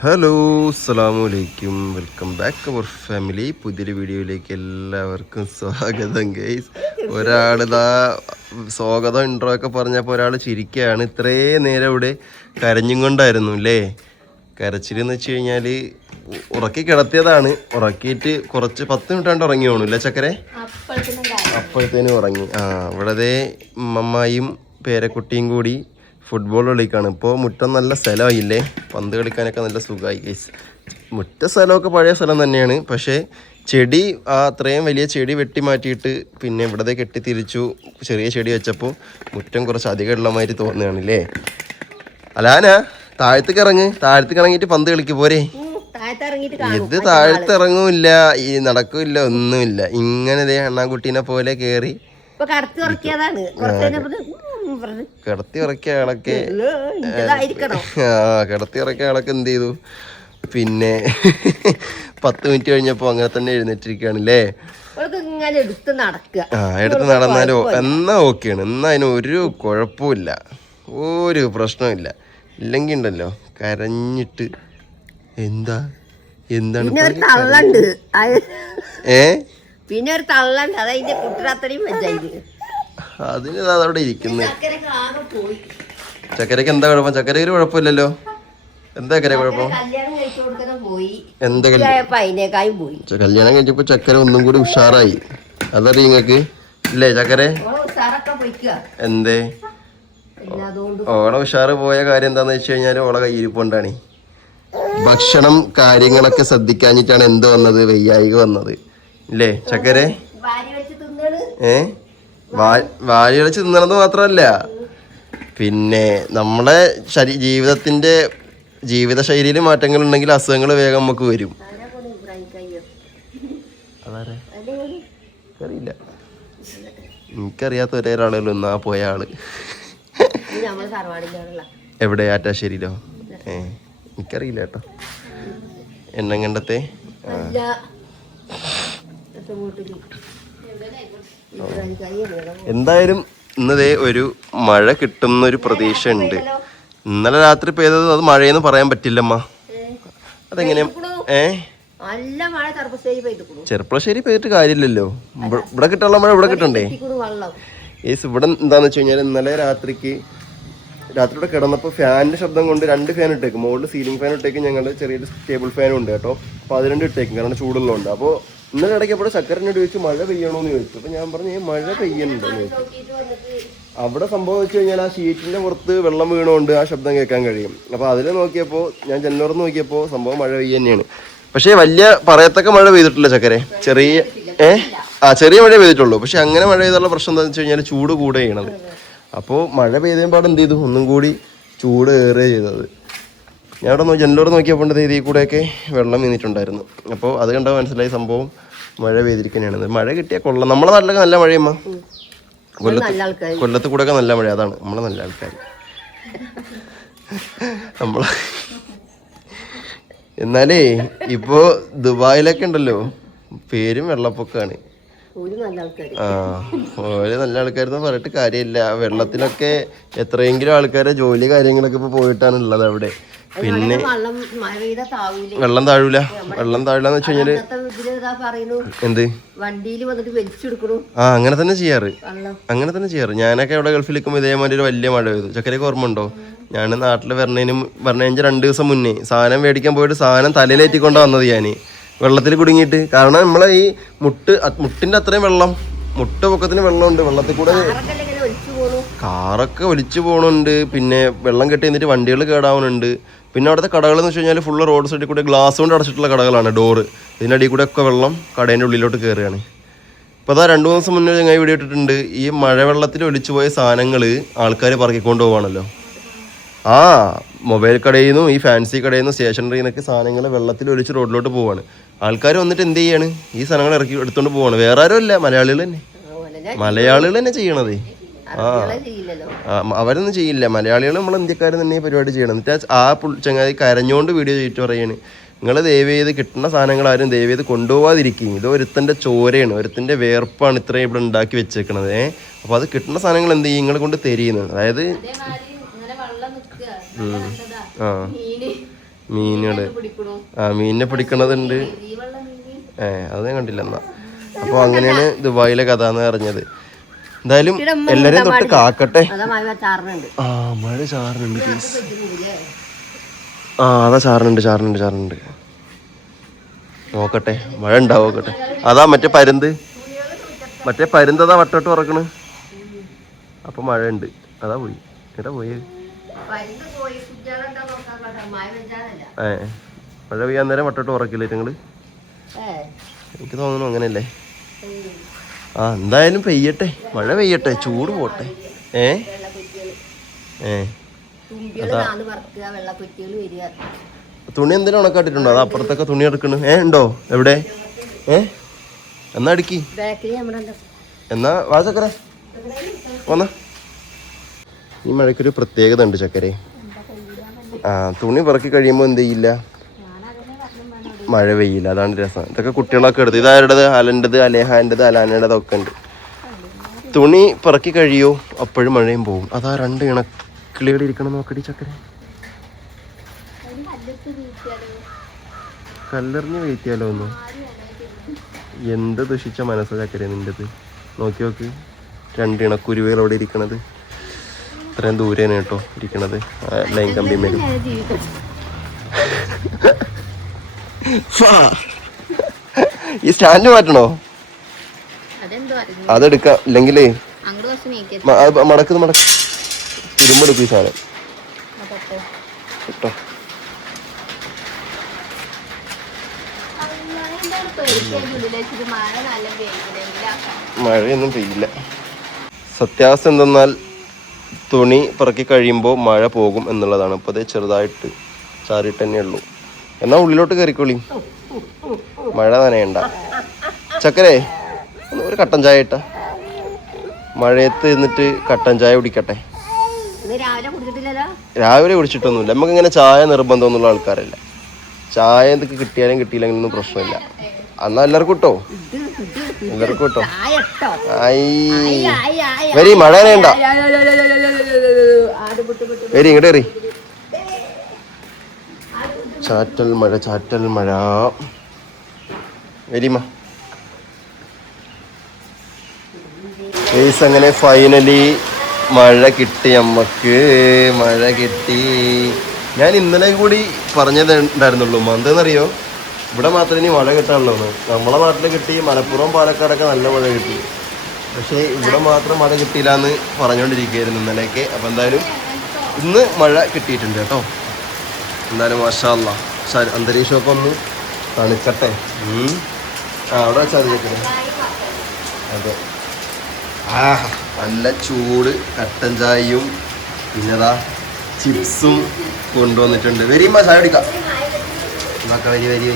Hello അസ്സലാമലൈക്കും, welcome back അവർ family. പുതിയൊരു വീഡിയോയിലേക്ക് എല്ലാവർക്കും സ്വാഗതം. ഗൈസ്, ഒരാളിതാ സ്വാഗതം ഇൻട്രോ ഒക്കെ പറഞ്ഞപ്പോൾ ഒരാൾ ചിരിക്കുകയാണ്. ഇത്രയും നേരം ഇവിടെ കരഞ്ഞും കൊണ്ടായിരുന്നു അല്ലേ. കരച്ചിലെന്ന് വെച്ച് കഴിഞ്ഞാൽ ഉറക്കി കിടത്തിയതാണ്. ഉറക്കിയിട്ട് കുറച്ച് 10 മിനിറ്റ് കൊണ്ട് ഉറങ്ങി പോകണില്ല ചക്കരെ, അപ്പോഴത്തേനും ഉറങ്ങി. ഇവിടെ മമ്മായും പേരക്കുട്ടിയും കൂടി ഫുട്ബോൾ കളിക്കാണ്. ഇപ്പോൾ മുറ്റം നല്ല സ്ഥലമായില്ലേ, പന്ത് കളിക്കാനൊക്കെ നല്ല സുഖമായി ഗൈസ്. മുറ്റ സ്ഥലമൊക്കെ പഴയ സ്ഥലം തന്നെയാണ്, പക്ഷേ ചെടി അത്രയും വലിയ ചെടി വെട്ടി മാറ്റിയിട്ട് പിന്നെ ഇവിടെ കെട്ടി തിരിച്ചു ചെറിയ ചെടി വെച്ചപ്പോൾ മുറ്റം കുറച്ച് അധികം ഉള്ളമാതിരി തോന്നുകയാണല്ലേ. അലാന താഴത്തേക്ക് ഇറങ്ങിയിട്ട് പന്ത് കളിക്ക് പോരെ. ഇത് താഴത്ത് ഇറങ്ങൂല്ല, ഈ നടക്കൂല്ല, ഒന്നുമില്ല. ഇങ്ങനെ അണ്ണാൻകുട്ടീനെ പോലെ കയറി കിടത്തി ഇറക്കിയ ആളൊക്കെ എന്ത് ചെയ്തു പിന്നെ 10 മിനിറ്റ് കഴിഞ്ഞപ്പോ അങ്ങനെ തന്നെ എഴുന്നേറ്റിരിക്കുകയാണല്ലേ. എടുത്ത് നടന്നാലോ എന്നാ ഓക്കെയാണ്, എന്നാ അതിന് ഒരു കുഴപ്പമില്ല, ഒരു പ്രശ്നമില്ല. ഇല്ലെങ്കിൽ ഉണ്ടല്ലോ കരഞ്ഞിട്ട് എന്താണ് പിന്നെ ഒരു തള്ളുണ്ട്, അതതിന്റെ കുട്ടിരത്രയും വെച്ചായി. അതിന് അതവിടെ ഇരിക്കുന്നത്. ചക്കരക്ക് എന്താ കുഴപ്പം? ചക്കരക്ക് കുഴപ്പമില്ലല്ലോ. എന്താ ചക്കര കുഴപ്പം? എന്താ കല്യാണം കഴിച്ചപ്പോ ചക്കര ഒന്നും കൂടി ഉഷാറായി, അതറിയ നിങ്ങക്ക് ഇല്ലേ ചക്കര? എന്തേ ഓളെ ഉഷാറ് പോയ കാര്യം എന്താന്ന് വെച്ച് കഴിഞ്ഞാല് ഓളെ കയ്യിരിപ്പുണ്ടാണ്. ഭക്ഷണം കാര്യങ്ങളൊക്കെ ശ്രദ്ധിക്കാഞ്ഞിട്ടാണ് എന്ത് വന്നത്, വയ്യായിക വന്നത് ഇല്ലേ ചക്കരെ? വാരി കളിച്ച് തിന്നണമെന്ന് മാത്രമല്ല, പിന്നെ നമ്മളെ ജീവിത ശൈലിയിൽ മാറ്റങ്ങൾ ഉണ്ടെങ്കിൽ അസുഖങ്ങൾ വേഗം നമുക്ക് വരും. അറിയില്ല, എനിക്കറിയാത്ത ഒരാളല്ലോ എന്നാ പോയ ആള്. എവിടെ? ആറ്റാശ്ശേരിയിലോ? എനിക്കറിയില്ല കേട്ടോ. എണ്ണങ്കണ്ടത്തെ എന്തായാലും ഇന്നതേ ഒരു മഴ കിട്ടുന്നൊരു പ്രതീക്ഷ ഉണ്ട്. ഇന്നലെ രാത്രി പെയ്തത് അത് മഴയെന്ന് പറയാൻ പറ്റില്ലമ്മ. അതെങ്ങനെയാ? ചെറുപ്പളശ്ശേരി പെയ്തിട്ട് കാര്യമില്ലല്ലോ. ഇവിടെ കിട്ടാനുള്ള മഴ ഇവിടെ കിട്ടണ്ടേ? ഇവിടെ എന്താന്ന് വെച്ച് കഴിഞ്ഞാൽ ഇന്നലെ രാത്രിയുടെ കിടന്നപ്പോൾ ഫാനിന്റെ ശബ്ദം കൊണ്ട് 2 ഫാൻ ഇട്ടേക്കും. മുകളിൽ സീലിംഗ് ഫാൻ ഇട്ടേക്കും, ഞങ്ങളുടെ ചെറിയൊരു ടേബിൾ ഫാനും ഉണ്ട് കേട്ടോ. അപ്പോൾ അത് 2 ഇട്ടേക്കും, കാരണം ചൂടുള്ളതുകൊണ്ട്. അപ്പോൾ ഇന്നലെ ഇടയ്ക്ക് അപ്പോൾ ചക്കരനോട് ചോദിച്ചു മഴ പെയ്യണോന്ന് ചോദിച്ചു. അപ്പോൾ ഞാൻ പറഞ്ഞു മഴ പെയ്യണുണ്ടോന്ന് ചോദിച്ചു. അവിടെ സംഭവം വെച്ച് കഴിഞ്ഞാൽ ആ ഷീറ്റിന്റെ പുറത്ത് വെള്ളം വീണുകൊണ്ട് ആ ശബ്ദം കേൾക്കാൻ കഴിയും. അപ്പോൾ അതിൽ നോക്കിയപ്പോൾ ഞാൻ ജനലോർന്ന് നോക്കിയപ്പോൾ സംഭവം മഴ പെയ്യ തന്നെയാണ്. പക്ഷേ വലിയ പറയത്തക്ക മഴ പെയ്തിട്ടില്ല ചക്കരെ, ചെറിയ മഴ പെയ്തിട്ടുള്ളൂ. പക്ഷെ അങ്ങനെ മഴ പെയ്തുള്ള പ്രശ്നം എന്താണെന്ന് വെച്ച് കഴിഞ്ഞാൽ ചൂട് കൂടെ ചെയ്യണത്. അപ്പോൾ മഴ പെയ്തപാട് എന്ത് ചെയ്തു, ഒന്നും കൂടി ചൂട് ഏറുക ചെയ്തത്. ഞാൻ അവിടെ ജനലോട് നോക്കിയപ്പോൾ ഇതിൽ കൂടെയൊക്കെ വെള്ളം വീണിട്ടുണ്ടായിരുന്നു. അപ്പോൾ അത് കണ്ടാൽ മനസ്സിലായി സംഭവം മഴ പെയ്തിരിക്കുന്നതാണ്. മഴ കിട്ടിയാൽ കൊള്ളാം. നമ്മളെ നാട്ടിലൊക്കെ നല്ല മഴയമ്മ, കൊല്ലത്ത് കൂടെയൊക്കെ നല്ല മഴ. അതാണ് നമ്മളെ നല്ല ആൾക്കാർ. എന്നാലേ ഇപ്പോ ദുബായിലൊക്കെ ഉണ്ടല്ലോ പേരും വെള്ളപ്പൊക്കമാണ്. ഓര് നല്ല ആൾക്കാരെന്ന് പറഞ്ഞിട്ട് കാര്യമില്ല. വെള്ളത്തിലൊക്കെ എത്രയെങ്കിലും ആൾക്കാരെ ജോലി കാര്യങ്ങളൊക്കെ ഇപ്പൊ പോയിട്ടാണ് ഉള്ളത് അവിടെ. പിന്നെ വെള്ളം താഴൂല എന്ന് വെച്ച് കഴിഞ്ഞാല് എന്ത് അങ്ങനെ തന്നെ ചെയ്യാറ്. ഞാനൊക്കെ അവിടെ ഗൾഫിൽ നിൽക്കുമ്പോൾ ഇതേമാതിരി ഒരു വലിയ മഴ പെയ്തു. ചക്കരക്ക് ഓർമ്മ ഉണ്ടോ? ഞാൻ നാട്ടിൽ വരണേഞ്ച് 2 ദിവസം മുന്നേ സാധനം മേടിക്കാൻ പോയിട്ട് സാധനം തലയിലേറ്റിക്കൊണ്ടാ വന്നത് ഞാൻ, വെള്ളത്തിൽ കുടുങ്ങിയിട്ട്. കാരണം നമ്മളെ ഈ മുട്ടിന്റെ അത്രയും വെള്ളം, മുട്ട പൊക്കത്തിന് വെള്ളമുണ്ട്. വെള്ളത്തിൽ കൂടെ കാറൊക്കെ ഒലിച്ചു പോകണുണ്ട്. പിന്നെ വെള്ളം കെട്ടി നിന്നിട്ട് വണ്ടികൾ കേടാവുന്നുണ്ട്. പിന്നെ അവിടുത്തെ കടകൾ എന്ന് വെച്ച് കഴിഞ്ഞാൽ ഫുള്ള് റോഡ് സൈഡിൽ കൂടെ ഗ്ലാസ് കൊണ്ട് അടച്ചിട്ടുള്ള കടകളാണ്, ഡോറ്. ഇതിനടിയിൽ കൂടെ ഒക്കെ വെള്ളം കടേൻ്റെ ഉള്ളിലോട്ട് കയറുകയാണ്. ഇപ്പോൾ അതാ 2 ദിവസം മുന്നേ ഞങ്ങൾ വീഡിയോ ഇട്ടിട്ടുണ്ട്. ഈ മഴവെള്ളത്തിൽ ഒലിച്ചു പോയ സാധനങ്ങൾ ആൾക്കാർ പറക്കിക്കൊണ്ട് പോവാണല്ലോ. മൊബൈൽ കടയിൽ നിന്നും ഈ ഫാൻസി കടയിൽ നിന്നും സ്റ്റേഷനറിയിൽ നിന്നൊക്കെ സാധനങ്ങൾ വെള്ളത്തിൽ ഒലിച്ച് റോഡിലോട്ട് പോവാണ്. ആൾക്കാർ വന്നിട്ട് എന്ത് ചെയ്യാണ്, ഈ സാധനങ്ങൾ എടുത്തോണ്ട് പോവാണ്. വേറെ ആരും അല്ല, മലയാളികൾ തന്നെ ചെയ്യണത്. അവരൊന്നും ചെയ്യില്ല. മലയാളികൾ നമ്മൾ ഇന്ത്യക്കാർ തന്നെ പരിപാടി ചെയ്യണം. എന്നിട്ട് ആ ചങ്ങാതി കരഞ്ഞോണ്ട് വീഡിയോ ചെയ്തിട്ട് പറയാണ്, നിങ്ങൾ ദയവ് ചെയ്ത് കിട്ടുന്ന സാധനങ്ങൾ ആരും ദയവ് ചെയ്ത് കൊണ്ടുപോകാതിരിക്കും. ഇത് ഒരുത്തൻ്റെ ചോരയാണ്, ഒരുത്തൻ്റെ വേർപ്പാണ് ഇത്രയും ഇവിടെ ഉണ്ടാക്കി വെച്ചേക്കണത്. അപ്പോൾ അത് കിട്ടുന്ന സാധനങ്ങൾ എന്ത് ചെയ്യും, നിങ്ങളെ കൊണ്ട് തരിയുന്നത്. അതായത് മീനുകള് മീനിനെ പിടിക്കണതുണ്ട്. അത് ഞാൻ കണ്ടില്ല എന്നാ. അപ്പൊ അങ്ങനെയാണ് ദുബായിലെ കഥ എന്ന് അറിഞ്ഞത്. എന്തായാലും എല്ലാരെയും തൊട്ട് കാക്കട്ടെ. മഴ ചാറുന്നുണ്ട് പ്ലീസ്. അതാ ചാറുന്നുണ്ട്. നോക്കട്ടെ മഴ ഉണ്ടാവും നോക്കട്ടെ. അതാ മറ്റേ പരുന്തതാ വട്ടോട്ട് പറക്കണ്. അപ്പൊ മഴ ഉണ്ട്. അതാ പോയി എടാ പോയി. മഴ പെയ്യാൻ നേരം വട്ടോട്ട് പറക്കില്ലേ നിങ്ങള്? എനിക്ക് തോന്നുന്നു അങ്ങനെയല്ലേ. എന്തായാലും പെയ്യട്ടെ, മഴ പെയ്യട്ടെ, ചൂട് പോട്ടെ. തുണി എന്തിനാ ഉണക്കാട്ടിട്ടുണ്ടോ? അത് അപ്പുറത്തൊക്കെ തുണി എടുക്കണ്. ഉണ്ടോ എവിടെ? എന്നാ അടുക്കി എന്നാ വാ ചക്കര വന്ന. ഈ മഴയ്ക്കൊരു പ്രത്യേകത ഉണ്ട് ചക്കരെ. തുണി പറക്കി കഴിയുമ്പോൾ എന്ത് ചെയ്യില്ല, മഴ പെയ്യില്ല. അതാണ് രസം. ഇതൊക്കെ കുട്ടികളൊക്കെ എടുത്ത്. ഇതാരുടേത്? അലൻ്റെത്, അലേഹാൻ്റെത്, അലാനയുടേത് ഒക്കെ ഉണ്ട്. തുണി പറക്കി കഴിയോ അപ്പോഴും മഴയും പോവും. അതാ 2 ഇണക്കിളികൾ ഇരിക്കണം. നോക്കടി ചക്കര. കല്ലെറിഞ്ഞ് വീഴ്ത്തിയാലോ ഒന്ന്. എന്ത് ദുഷിച്ച മനസ്സാ ചക്കര നിൻ്റെത്. നോക്കി നോക്ക്, 2 ഇണക്കുരുവികൾ അവിടെ ഇരിക്കണത്. ഇത്രയും ദൂരെയാണ് കേട്ടോ ഇരിക്കണത്, ലൈൻ കമ്പി മേലും. ഈ സ്റ്റാൻഡ് മാറ്റണോ? അതെടുക്കാം. ഇല്ലെങ്കിലേ മടക്ക് തിരുമ്പെടുക്കും ഈ സാധനം കേട്ടോ. മഴയൊന്നും പെയ്യില്ല. സത്യാവസ്ഥ എന്തെന്നാൽ തുണി പറക്കി കഴിയുമ്പോൾ മഴ പോകും എന്നുള്ളതാണ്. അപ്പോൾ അത് ചെറുതായിട്ട് ചാറിയിട്ട് തന്നെ ഉള്ളൂ. എന്നാൽ ഉള്ളിലോട്ട് കയറിക്കോളി, മഴ നനയണ്ട. ചക്കരേ ഒരു കട്ടൻ ചായ ഇട്ട. മഴയത്ത് നിന്നിട്ട് കട്ടൻ ചായ കുടിക്കട്ടെ. രാവിലെ കുടിച്ചിട്ടൊന്നുമില്ല. നമുക്ക് ഇങ്ങനെ ചായ നിർബന്ധമൊന്നുള്ള ആൾക്കാരല്ല. ചായ എന്തൊക്കെ കിട്ടിയാലും കിട്ടിയില്ലെങ്കിലൊന്നും പ്രശ്നമില്ല. എന്നാ എല്ലാവർക്കും കിട്ടോ, എല്ലാവർക്കും കിട്ടോ. വരി, മഴ നനയണ്ട. വരി ഇങ്ങോട്ട് കയറി. ചാറ്റൽ മഴ വരിമ. അങ്ങനെ ഫൈനലി മഴ കിട്ടി. മഴ കിട്ടി. ഞാൻ ഇന്നലെ കൂടി പറഞ്ഞത് ഉണ്ടായിരുന്നുള്ളൂ. എന്തെന്നറിയോ, ഇവിടെ മാത്രമേ ഇനി മഴ കിട്ടാനുള്ളൂ. നമ്മളെ നാട്ടിൽ കിട്ടി, മലപ്പുറം പാലക്കാടൊക്കെ നല്ല മഴ കിട്ടി. പക്ഷേ ഇവിടെ മാത്രം മഴ കിട്ടിയില്ല എന്ന് പറഞ്ഞുകൊണ്ടിരിക്കുകയായിരുന്നു ഇന്നലെയൊക്കെ. അപ്പം എന്തായാലും ഇന്ന് മഴ കിട്ടിയിട്ടുണ്ട് കേട്ടോ. എന്തായാലും മാഷാ അല്ലാഹ്. അന്തരീക്ഷമൊക്കെ ഒന്ന് തണുക്കട്ടെ. അവിടെ വെച്ചാൽ കേൾക്കണേ. അതെ, നല്ല ചൂട് കട്ടൻ ചായയും പിന്നെതാ ചിപ്സും കൊണ്ടുവന്നിട്ടുണ്ട്. വരിമ്മ ചായ കുടിക്കാം. വരി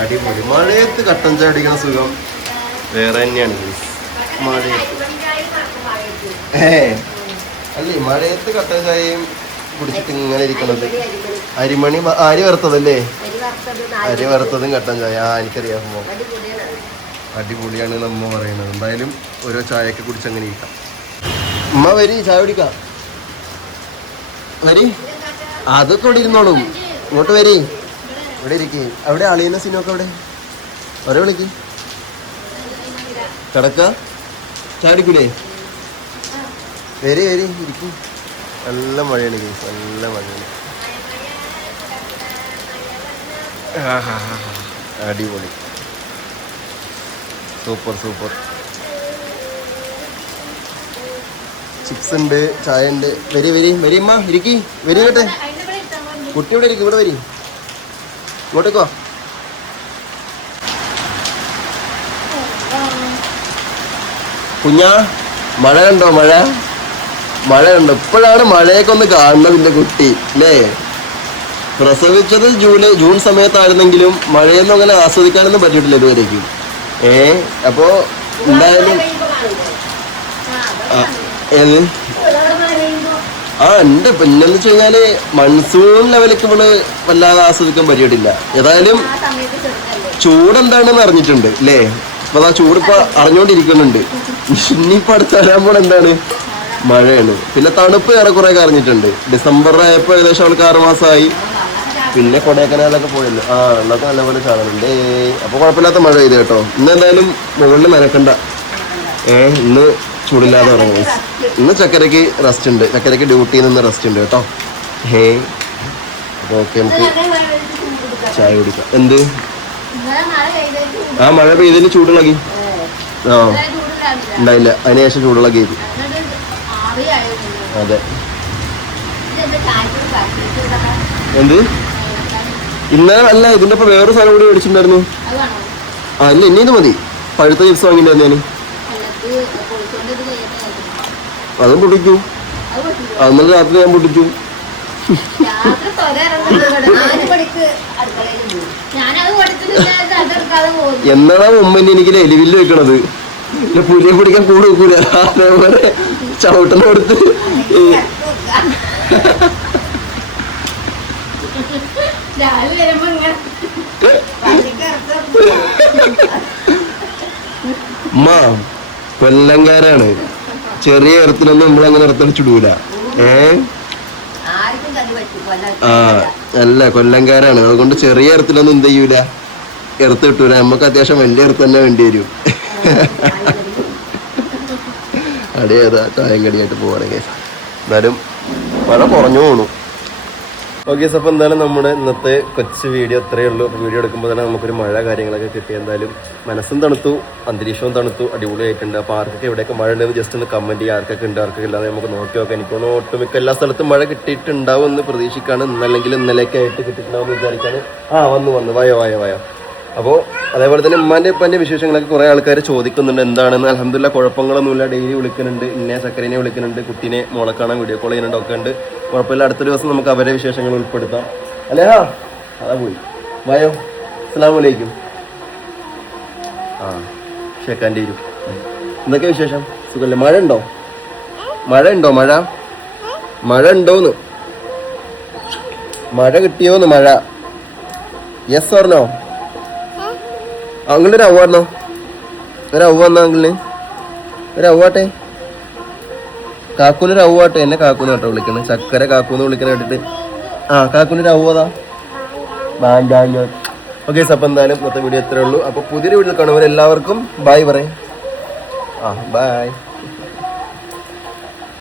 അടിപൊളി. മഴയത്ത് കട്ടൻ ചായ അടിക്കുന്ന സുഖം വേറെ തന്നെയാണ്. അല്ലേ മഴയത്ത് കട്ടൻ ചായയും കുടിച്ചിട്ട് ഇങ്ങനെ ഇരിക്കണത്. അരിമണി അരി വറുത്തതല്ലേ? അരി വറുത്തതും കട്ടൻ ചായ. എനിക്കറിയാം, അടിപൊളിയാണ് നമ്മ പറയണത്. എന്തായാലും ഓരോ ചായയൊക്കെ കുടിച്ച് അങ്ങനെ ഇരിക്കാം. ഉമ്മ വരി, ചായ കുടിക്കാം. വരി, അതൊക്കെ ഇവിടെ ഇരുന്നോളും. ഇങ്ങോട്ട് വരി, ഇവിടെ ഇരിക്കേ. അവിടെ അളിയുന്ന സിനൊക്കെ അവിടെ ഒരേ വിളിക്ക്. കിടക്ക, ചായ കുടിക്കൂലേ? വരി ഇരിക്കും. നല്ല മഴയാണ് കേസ്, നല്ല മഴയാണ്. അടിപൊളി, സൂപ്പർ. ചിപ്സ് ഉണ്ട്, ചായ ഉണ്ട്. വരി അമ്മ ഇരിക്കി. വരി കേട്ടെ, കുട്ടി ഇവിടെ ഇരിക്കും. ഇവിടെ വരി, ഇങ്ങോട്ടേക്കോ. കുഞ്ഞാ, മഴ കണ്ടോ? മഴ കണ്ടോ? ഇപ്പോഴാണ് മഴയൊക്കെ ഒന്ന് കാണുന്നതിന്റെ കുട്ടി അല്ലേ? പ്രസവിച്ചത് ജൂൺ സമയത്തായിരുന്നെങ്കിലും മഴയൊന്നും അങ്ങനെ ആസ്വദിക്കാനൊന്നും പറ്റിയിട്ടില്ല ഇതുവരേക്കും. അപ്പോ എന്തായാലും ഏത് ഉണ്ട്. പിന്നെന്ന് വെച്ച് കഴിഞ്ഞാല് മൺസൂൺ ലെവലിലേക്ക് ഇവള് വല്ലാതെ ആസ്വദിക്കാൻ പറ്റിയിട്ടില്ല. ഏതായാലും ചൂടെന്താണെന്ന് അറിഞ്ഞിട്ടുണ്ട് അല്ലേ? അപ്പൊ ആ ചൂടിപ്പോ അറിഞ്ഞോണ്ടിരിക്കുന്നുണ്ട്. ഇനിയിപ്പോ അടുത്ത് വരാൻ പോണ എന്താണ്, മഴയാണ്. പിന്നെ തണുപ്പ് ഏറെക്കുറെ അറിഞ്ഞിട്ടുണ്ട്. ഡിസംബർ ആയപ്പോൾ ഏകദേശം അവൾക്ക് 6 മാസമായി. പിന്നെ കൊടൈക്കനാലൊക്കെ പോയല്ലോ. വെള്ളമൊക്കെ നല്ലപോലെ ചാടുന്നുണ്ട്. അപ്പോൾ കുഴപ്പമില്ലാത്ത മഴ പെയ്തു കേട്ടോ. ഇന്ന് എന്തായാലും മുകളിൽ നനക്കണ്ട. ഇന്ന് ചൂടില്ലാതെ തുടങ്ങി. ഇന്ന് ചക്കരയ്ക്ക് റെസ്റ്റ് ഉണ്ട്. ചക്കരയ്ക്ക് ഡ്യൂട്ടിയിൽ നിന്ന് റെസ്റ്റ് ഉണ്ട് കേട്ടോ. അപ്പോൾ ഓക്കെ, നമുക്ക് ചായ കുടിക്കാം. എന്ത് മഴ പെയ്തതിന് ചൂടിളകി. ഉണ്ടായില്ല, അതിനുശേഷം ചൂടിളകി ചെയ്തു. അതെ. എന്ത് ഇന്നലെ അല്ല, ഇതിന്റെ ഒപ്പം വേറൊരു സാധനം കൂടി മേടിച്ചിട്ടുണ്ടായിരുന്നു. ഇല്ല, ഇനി ഇത് മതി. പഴുത്ത ചിപ്സ് വാങ്ങിയിട്ടുണ്ടായിരുന്നു ഞാൻ. അതും പൊട്ടിച്ചു. അന്നലെ രാത്രി ഞാൻ പൊട്ടിച്ചു. എന്നാണ് ഉമ്മ എനിക്ക് എലിവില്ല് വെക്കണത്. പുലിയെ പിടിക്കാൻ കൂടെ വെക്കൂല. അതേപോലെ ചവിട്ടനെ കൊടുത്ത് കൊല്ലങ്കാരാണ്. ചെറിയ ഇറത്തിലൊന്നും നമ്മളങ്ങനെ ഇറത്തടിച്ചിടൂല. അല്ല, കൊല്ലങ്കാരാണ്. അതുകൊണ്ട് ചെറിയ ഇറത്തിലൊന്നും എന്ത് ചെയ്യൂല, ഇറത്ത് കിട്ടൂല. നമുക്ക് അത്യാവശ്യം വലിയ ഇറത്ത് തന്നെ വേണ്ടി വരും. അടിയേതാ ചായം കടിയായിട്ട് പോവാണെങ്കിൽ. എന്നാലും മഴ കുറഞ്ഞു പോണു. ഓക്കെ, അപ്പോൾ എന്തായാലും നമ്മുടെ ഇന്നത്തെ കൊച്ചു വീഡിയോ അത്രയേ ഉള്ളൂ. വീഡിയോ എടുക്കുമ്പോൾ തന്നെ നമുക്കൊരു മഴ കാര്യങ്ങളൊക്കെ കിട്ടി. എന്തായാലും മനസ്സും തണുത്തു, അന്തരീക്ഷവും തണുത്തു, അടിപൊളിയായിട്ടുണ്ട്. അപ്പോൾ ആർക്കൊക്കെ എവിടെയൊക്കെ മഴ ഉണ്ടെന്ന് ജസ്റ്റ് ഒന്ന് കമൻറ്റ് ചെയ്യുക. ആർക്കൊക്കെ ഉണ്ട്, ആർക്കൊക്കെ ഇല്ലാതെ നമുക്ക് നോക്കി നോക്കാം. എനിക്കൊന്ന് ഒട്ടുമിക്ക എല്ലാ സ്ഥലത്തും മഴ കിട്ടിയിട്ടുണ്ടാവും എന്ന് പ്രതീക്ഷിക്കാണ്. ഇന്നല്ലെങ്കിൽ ഇന്നലെയൊക്കെ ആയിട്ട് കിട്ടിയിട്ടുണ്ടാവും എന്ന് വിചാരിക്കാണ്. വന്നു വായോ. അപ്പോൾ അതേപോലെ തന്നെ ഉമ്മാൻ്റെ ഉപ്പാൻ്റെ വിശേഷങ്ങളൊക്കെ കുറേ ആൾക്കാർ ചോദിക്കുന്നുണ്ട് എന്താണെന്ന്. അൽഹംദുലില്ലാ കുഴപ്പങ്ങളൊന്നുമില്ല. ഡെയിലി വിളിക്കുന്നുണ്ട്, ഇന്നെ ചക്കരനെ വിളിക്കുന്നുണ്ട്, കുട്ടീനെ മോളെ കാണാൻ വീഡിയോ കോൾ ചെയ്യുന്നുണ്ട്, ഒക്കെ ഉണ്ട്. കുഴപ്പമില്ല. അടുത്ത ദിവസം നമുക്ക് അവരുടെ വിശേഷങ്ങൾ ഉൾപ്പെടുത്താം. അല്ലേ? അതാ പോയി. വായോ. അസ്സലാമു അലൈക്കും. ഷേക്കാൻ്റെ ഇരു. എന്തൊക്കെ വിശേഷം? സുഖമല്ലേ? മഴ ഉണ്ടോ? മഴ ഉണ്ടോന്ന്? മഴ കിട്ടിയോന്ന്? മഴ യെസ് ഓർനോ? അങ്കിളിന് അവ വന്നോ? ഒരു അവ വന്നോ അങ്കിളിന്? ഒരു അവട്ടെ, കാക്കൂനൊരു അവട്ടെ. എന്നെ കാക്കൂന്ന് കേട്ടോ വിളിക്കണേ. ചക്കര കാക്കൂന്ന് വിളിക്കണ കേട്ടിട്ട് കാക്കൂനൊരു അവതാ. ഓക്കെ, അപ്പം എന്തായാലും ഇന്നത്തെ വീഡിയോ ഇത്രയേ ഉള്ളൂ. അപ്പോൾ പുതിയൊരു വീഡിയോ കാണുമ്പോൾ എല്ലാവർക്കും ബായ് പറയും. ബൈ.